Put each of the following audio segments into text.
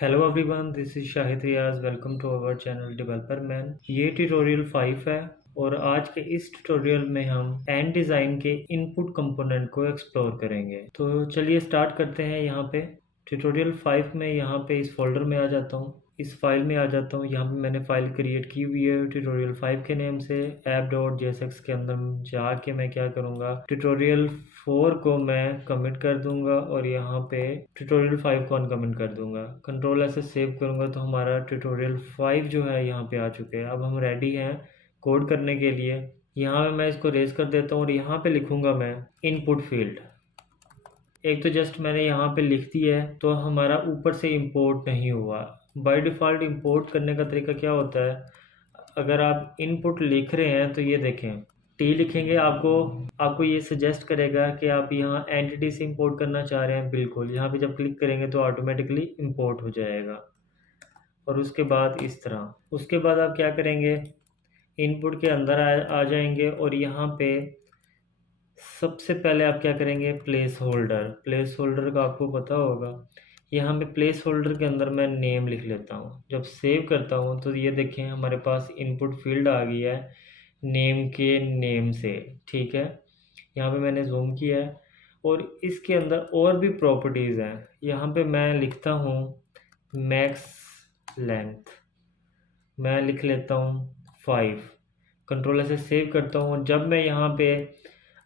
Hello everyone, this is Shahid Riyaz. Welcome to our channel developer man. ये tutorial 5 है और आज के इस ट्यूटोरियल में हम एंड डिज़ाइन के इनपुट कंपोनेंट को एक्सप्लोर करेंगे। तो चलिए स्टार्ट करते हैं। यहाँ पे ट्यूटोरियल 5 में यहाँ पे इस फोल्डर में आ जाता हूँ, इस फाइल में आ जाता हूँ। यहाँ पे मैंने फ़ाइल क्रिएट की हुई है ट्यूटोरियल 5 के नेम से। app.jsx के अंदर जाके मैं क्या करूँगा, ट्यूटोरियल 4 को मैं कमिट कर दूंगा और यहाँ पे ट्यूटोरियल 5 को अनकमिट कर दूंगा। कंट्रोल ऐसे सेव करूँगा तो हमारा ट्यूटोरियल 5 जो है यहाँ पे आ चुके हैं। अब हम रेडी हैं कोड करने के लिए। यहाँ पे मैं इसको रेज कर देता हूँ और यहाँ पे लिखूँगा मैं इनपुट फील्ड। एक तो जस्ट मैंने यहाँ पे लिख दिया है तो हमारा ऊपर से इंपोर्ट नहीं हुआ। बाय डिफ़ॉल्ट इंपोर्ट करने का तरीका क्या होता है, अगर आप इनपुट लिख रहे हैं तो ये देखें, टी लिखेंगे आपको ये सजेस्ट करेगा कि आप यहाँ एंटिटी से इंपोर्ट करना चाह रहे हैं। बिल्कुल, यहाँ पे जब क्लिक करेंगे तो ऑटोमेटिकली इंपोर्ट हो जाएगा। और उसके बाद इस तरह, उसके बाद आप क्या करेंगे, इनपुट के अंदर आ जाएंगे और यहाँ पे सबसे पहले आप क्या करेंगे, प्लेस होल्डर का आपको पता होगा। यहाँ पे प्लेस होल्डर के अंदर मैं नेम लिख लेता हूँ। जब सेव करता हूँ तो ये देखें हमारे पास इनपुट फील्ड आ गई है नेम के नेम से। ठीक है, यहाँ पे मैंने जूम किया है और इसके अंदर और भी प्रॉपर्टीज़ हैं। यहाँ पे मैं लिखता हूँ मैक्स लेंथ, मैं लिख लेता हूँ 5। कंट्रोल से सेव करता हूँ और जब मैं यहाँ पे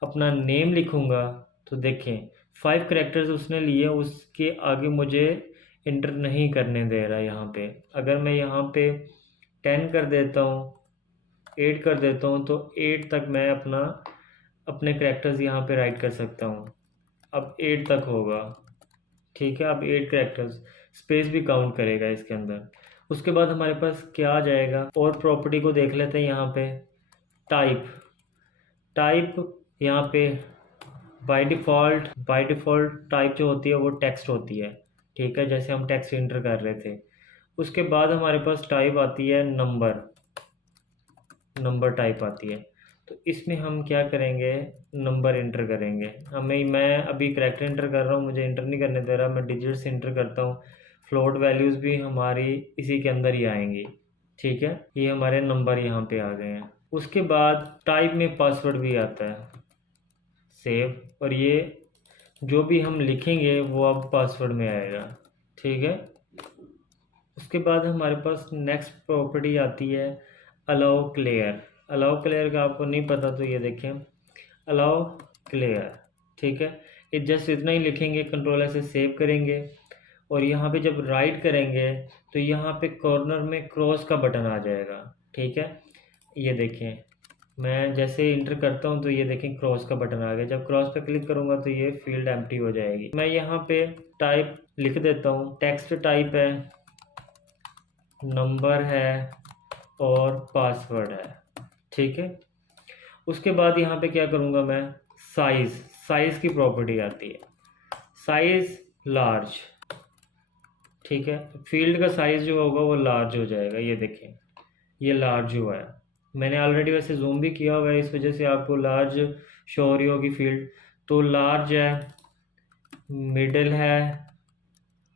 अपना नेम लिखूँगा तो देखें 5 करेक्टर्स उसने लिए, उसके आगे मुझे इंटर नहीं करने दे रहा। यहाँ पे अगर मैं यहाँ पे 10 कर देता हूँ, 8 कर देता हूँ तो 8 तक मैं अपने करेक्टर्स यहाँ पे राइट कर सकता हूँ। अब 8 तक होगा। ठीक है, अब 8 करेक्टर्स, स्पेस भी काउंट करेगा इसके अंदर। उसके बाद हमारे पास क्या आ जाएगा, और प्रॉपर्टी को देख लेते हैं। यहाँ पे टाइप यहाँ पे बाय डिफ़ॉल्ट टाइप जो होती है वो टेक्स्ट होती है। ठीक है, जैसे हम टेक्स्ट इंटर कर रहे थे। उसके बाद हमारे पास टाइप आती है नंबर टाइप आती है। तो इसमें हम क्या करेंगे, नंबर इंटर करेंगे। मैं अभी करेक्टर इंटर कर रहा हूँ, मुझे इंटर नहीं करने दे रहा, मैं डिजिट्स इंटर करता हूँ। फ्लोट वैल्यूज़ भी हमारी इसी के अंदर ही आएंगी। ठीक है, ये हमारे नंबर यहाँ पे आ गए हैं। उसके बाद टाइप में पासवर्ड भी आता है, सेव, और ये जो भी हम लिखेंगे वो अब पासवर्ड में आएगा। ठीक है, उसके बाद हमारे पास नेक्स्ट प्रॉपर्टी आती है अलाउ क्लियर का आपको नहीं पता तो ये देखें अलाउ क्लियर। ठीक है, ये जस्ट इतना ही लिखेंगे, कंट्रोल से सेव करेंगे और यहाँ पे जब राइट करेंगे तो यहाँ पे कॉर्नर में क्रॉस का बटन आ जाएगा। ठीक है, ये देखें मैं जैसे इंटर करता हूँ तो ये देखें क्रॉस का बटन आ गया। जब क्रॉस पे क्लिक करूँगा तो ये फील्ड एम्प्टी हो जाएगी। मैं यहाँ पे टाइप लिख देता हूँ, टेक्स्ट टाइप है, नंबर है और पासवर्ड है। ठीक है, उसके बाद यहाँ पे क्या करूँगा मैं, साइज़ की प्रॉपर्टी आती है, साइज़ लार्ज। ठीक है, फील्ड का साइज़ जो होगा वो लार्ज हो जाएगा। ये देखें ये लार्ज हुआ है, मैंने ऑलरेडी वैसे जूम भी किया हुआ है, इस वजह से आपको लार्ज शो हो रही होगी फील्ड। तो लार्ज है, मिडिल है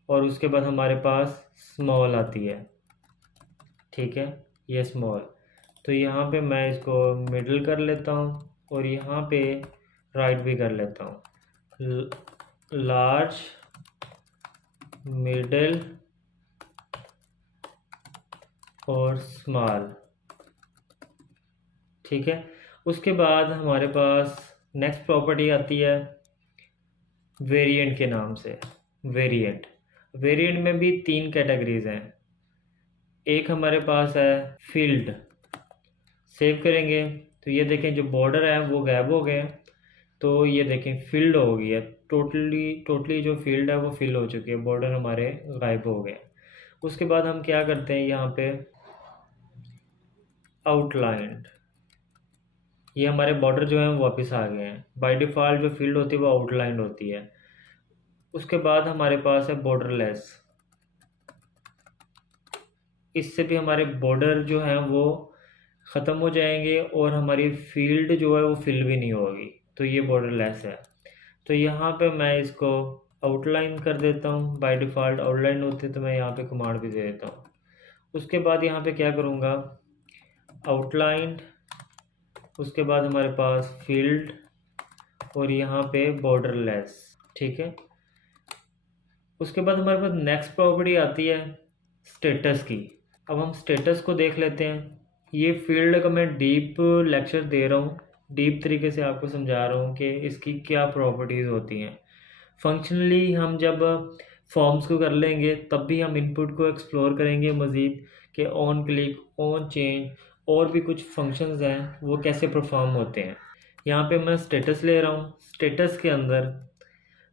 और उसके बाद हमारे पास स्मॉल आती है। ठीक है, ये स्मॉल, तो यहाँ पे मैं इसको मिडिल कर लेता हूँ और यहाँ पे राइट भी कर लेता हूँ, लार्ज, मिडिल और स्मॉल। ठीक है, उसके बाद हमारे पास नेक्स्ट प्रॉपर्टी आती है वेरिएंट के नाम से। वेरिएंट में भी 3 कैटेगरीज हैं। एक हमारे पास है फील्ड, सेव करेंगे तो ये देखें जो बॉर्डर है वो गायब हो गए हैं, तो ये देखें फील्ड हो गई है, टोटली जो फील्ड है वो फिल हो चुकी है, बॉर्डर हमारे गायब हो गए। उसके बाद हम क्या करते हैं, यहाँ पे आउटलाइंड, ये हमारे बॉर्डर जो हैं वो वापस आ गए हैं। बाय डिफ़ॉल्ट जो फील्ड होती है वो आउटलाइंड होती है। उसके बाद हमारे पास है बॉर्डरलेस, इससे भी हमारे बॉर्डर जो हैं वो ख़त्म हो जाएंगे और हमारी फील्ड जो है वो फिल भी नहीं होगी, तो ये बॉर्डरलेस है। तो यहाँ पे मैं इसको आउटलाइन कर देता हूँ। बाय डिफ़ॉल्ट आउटलाइन होती है तो मैं यहाँ पे कमांड भी दे देता हूँ। उसके बाद यहाँ पे क्या करूँगा, आउटलाइन, उसके बाद हमारे पास फील्ड और यहाँ पे बॉर्डरलेस, ठीक है। उसके बाद हमारे पास नेक्स्ट प्रॉपर्टी आती है स्टेटस की। अब हम स्टेटस को देख लेते हैं। ये फील्ड का मैं डीप लेक्चर दे रहा हूँ, डीप तरीके से आपको समझा रहा हूँ कि इसकी क्या प्रॉपर्टीज़ होती हैं। फंक्शनली हम जब फॉर्म्स को कर लेंगे तब भी हम इनपुट को एक्सप्लोर करेंगे मज़ीद, कि ऑन क्लिक, ऑन चेंज और भी कुछ फंक्शंस हैं वो कैसे परफॉर्म होते हैं। यहाँ पे मैं स्टेटस ले रहा हूँ। स्टेटस के अंदर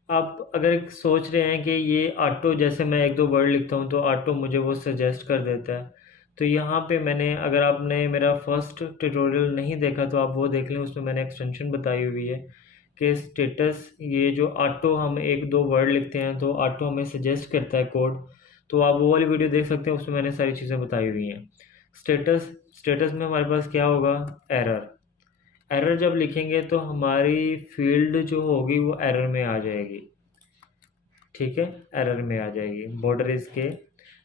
आप अगर सोच रहे हैं कि ये ऑटो, जैसे मैं एक दो वर्ड लिखता हूँ तो ऑटो मुझे वो सजेस्ट कर देता है, तो यहाँ पे मैंने, अगर आपने मेरा फर्स्ट ट्यूटोरियल नहीं देखा तो आप वो देख लें, उसमें मैंने एक्सटेंशन बताई हुई है कि स्टेटस, ये जो ऑटो, हम एक दो वर्ड लिखते हैं तो ऑटो हमें सजेस्ट करता है कोड, तो आप वो वाली वीडियो देख सकते हैं, उसमें मैंने सारी चीज़ें बताई हुई हैं। स्टेटस में हमारे पास क्या होगा, एरर। एरर जब लिखेंगे तो हमारी फील्ड जो होगी वो एरर में आ जाएगी, ठीक है, एरर में आ जाएगी। बॉर्डर इसके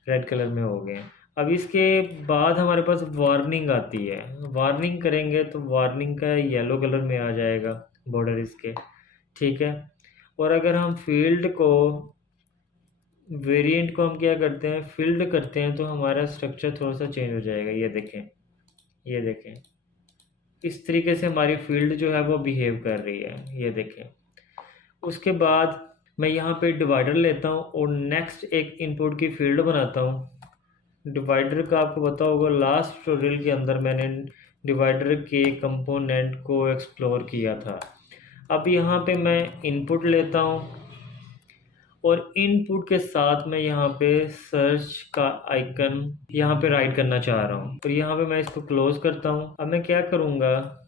रेड कलर में हो गए। अब इसके बाद हमारे पास वार्निंग आती है। वार्निंग करेंगे तो वार्निंग का येलो कलर में आ जाएगा बॉर्डर इसके, ठीक है। और अगर हम फील्ड को, वेरिएंट को हम क्या करते हैं, फील्ड करते हैं, तो हमारा स्ट्रक्चर थोड़ा सा चेंज हो जाएगा। ये देखें, ये देखें, इस तरीके से हमारी फील्ड जो है वो बिहेव कर रही है, ये देखें। उसके बाद मैं यहाँ पे डिवाइडर लेता हूँ और नेक्स्ट एक इनपुट की फील्ड बनाता हूँ। डिवाइडर का आपको पता होगा, लास्ट ट्यूटोरियल के अंदर मैंने डिवाइडर के कंपोनेंट को एक्सप्लोर किया था। अब यहाँ पे मैं इनपुट लेता हूँ और इनपुट के साथ मैं यहाँ पे सर्च का आइकन यहाँ पे राइट करना चाह रहा हूँ, और यहाँ पे मैं इसको क्लोज करता हूँ। अब मैं क्या करूँगा,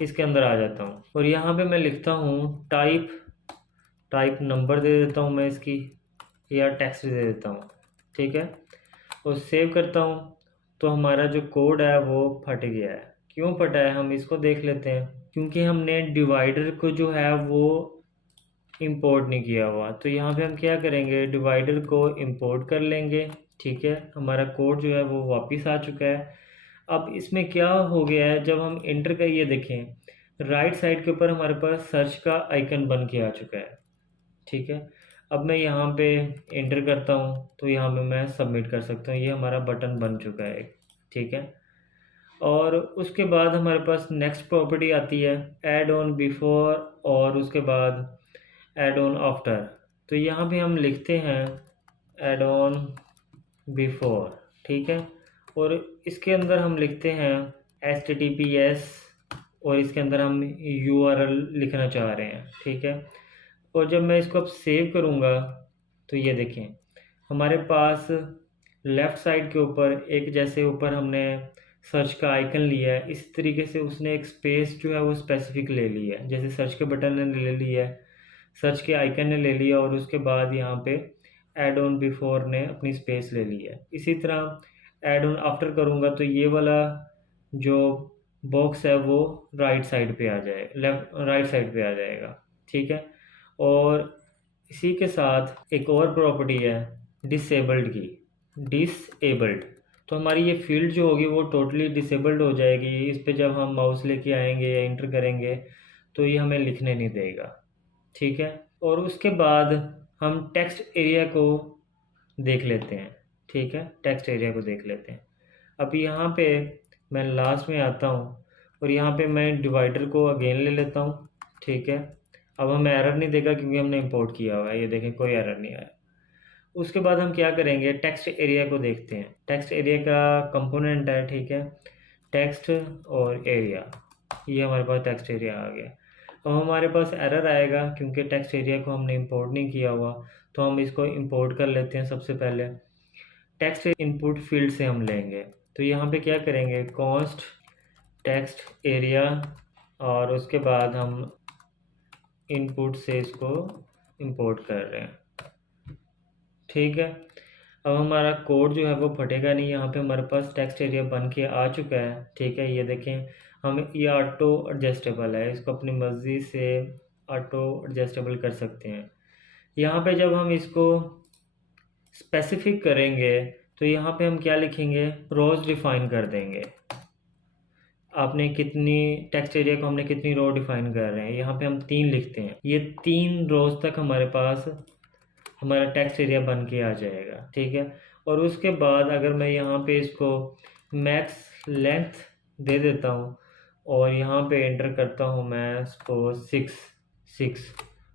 इसके अंदर आ जाता हूँ और यहाँ पे मैं लिखता हूँ टाइप नंबर दे देता हूँ मैं इसकी, या टेक्स्ट दे देता हूँ, ठीक है, और सेव करता हूँ। तो हमारा जो कोड है वो फट गया है। क्यों फटा है हम इसको देख लेते हैं। क्योंकि हमने डिवाइडर को जो है वो इंपोर्ट नहीं किया हुआ। तो यहाँ पे हम क्या करेंगे, डिवाइडर को इंपोर्ट कर लेंगे, ठीक है। हमारा कोड जो है वो वापस आ चुका है। अब इसमें क्या हो गया है, जब हम एंटर का, ये देखें राइट साइड के ऊपर हमारे पास सर्च का आइकन बन के आ चुका है, ठीक है। अब मैं यहाँ पे एंटर करता हूँ तो यहाँ पे मैं सबमिट कर सकता हूँ, ये हमारा बटन बन चुका है, ठीक है। और उसके बाद हमारे पास नेक्स्ट प्रॉपर्टी आती है ऐड ऑन बिफोर, और उसके बाद ऐड ऑन आफ्टर। तो यहाँ पे हम लिखते हैं ऐड ऑन बिफोर, ठीक है, और इसके अंदर हम लिखते हैं HTTPS, और इसके अंदर हम URL लिखना चाह रहे हैं, ठीक है। और जब मैं इसको अब सेव करूँगा तो ये देखें हमारे पास लेफ़्ट साइड के ऊपर एक, जैसे ऊपर हमने सर्च का आइकन लिया है, इस तरीके से उसने एक स्पेस जो है वो स्पेसिफिक ले ली है। जैसे सर्च के बटन ने ले लिया है, सर्च के आइकन ने ले लिया, और उसके बाद यहाँ पे ऐड ऑन बिफोर ने अपनी स्पेस ले ली है। इसी तरह ऐड ऑन आफ्टर करूँगा तो ये वाला जो बॉक्स है वो राइट साइड पे आ जाएगा, राइट साइड पे आ जाएगा, ठीक है। और इसी के साथ एक और प्रॉपर्टी है डिसेबल्ड की, डिसेबल्ड। तो हमारी ये फील्ड जो होगी वो टोटली डिसेबल्ड हो जाएगी। इस पे जब हम माउस लेके आएंगे या इंटर करेंगे तो ये हमें लिखने नहीं देगा, ठीक है। और उसके बाद हम टेक्स्ट एरिया को देख लेते हैं, ठीक है, टेक्स्ट एरिया को देख लेते हैं। अब यहाँ पे मैं लास्ट में आता हूँ और यहाँ पे मैं डिवाइडर को अगेन ले लेता हूँ, ठीक है। अब हमें एरर नहीं देगा क्योंकि हमने इंपोर्ट किया हुआ है, ये देखें कोई एरर नहीं आया। उसके बाद हम क्या करेंगे, टेक्स्ट एरिया को देखते हैं। टेक्स्ट एरिया का कंपोनेंट है, ठीक है, टेक्स्ट और एरिया, ये हमारे पास टेक्स्ट एरिया आ गया। अब हमारे पास एरर आएगा क्योंकि टेक्स्ट एरिया को हमने इंपोर्ट नहीं किया हुआ, तो हम इसको इंपोर्ट कर लेते हैं। सबसे पहले टेक्स्ट इनपुट फील्ड से हम लेंगे, तो यहाँ पे क्या करेंगे, कॉन्स्ट टेक्स्ट एरिया, और उसके बाद हम इनपुट से इसको इंपोर्ट कर रहे हैं, ठीक है। अब हमारा कोड जो है वो फटेगा नहीं। यहाँ पे हमारे पास टेक्स्ट एरिया बन के आ चुका है, ठीक है। ये देखें हम, ये ऑटो एडजस्टेबल है, इसको अपनी मर्ज़ी से ऑटो एडजस्टेबल कर सकते हैं। यहाँ पे जब हम इसको स्पेसिफिक करेंगे तो यहाँ पे हम क्या लिखेंगे, रोज डिफाइन कर देंगे। आपने कितनी टेक्स्ट एरिया को हमने कितनी रो डिफाइन कर रहे हैं, यहाँ पे हम 3 लिखते हैं। ये 3 रोज तक हमारे पास हमारा टेक्स्ट एरिया बन के आ जाएगा, ठीक है। और उसके बाद अगर मैं यहाँ पे इसको मैक्स लेंथ दे देता हूँ और यहाँ पे एंटर करता हूँ मैं सपोज 6,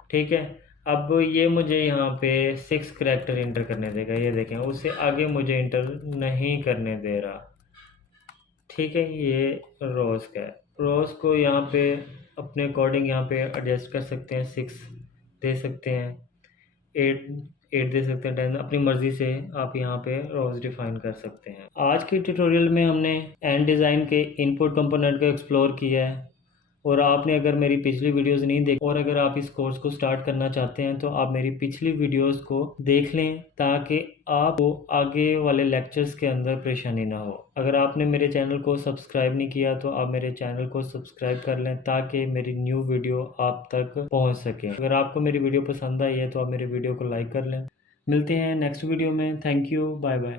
ठीक है। अब ये मुझे यहाँ पे 6 करैक्टर एंटर करने देगा, ये देखें, उससे आगे मुझे एंटर नहीं करने दे रहा, ठीक है। ये रोज़ का है। रोज़ को यहाँ पे अपने अकॉर्डिंग यहाँ पे एडजस्ट कर सकते हैं, 6 दे सकते हैं, 8 दे सकते हैं, 10, अपनी मर्ज़ी से आप यहाँ पे रोज़ डिफाइन कर सकते हैं। आज के ट्यूटोरियल में हमने एंड डिज़ाइन के इनपुट कंपोनेंट को एक्सप्लोर किया है। और आपने अगर मेरी पिछली वीडियोस नहीं देखी और अगर आप इस कोर्स को स्टार्ट करना चाहते हैं तो आप मेरी पिछली वीडियोस को देख लें ताकि आपको आगे वाले लेक्चर्स के अंदर परेशानी ना हो। अगर आपने मेरे चैनल को सब्सक्राइब नहीं किया तो आप मेरे चैनल को सब्सक्राइब कर लें ताकि मेरी न्यू वीडियो आप तक पहुंच सके। अगर आपको मेरी वीडियो पसंद आई है तो आप मेरे वीडियो को लाइक कर लें। मिलते हैं नेक्स्ट वीडियो में। Thank you, bye bye.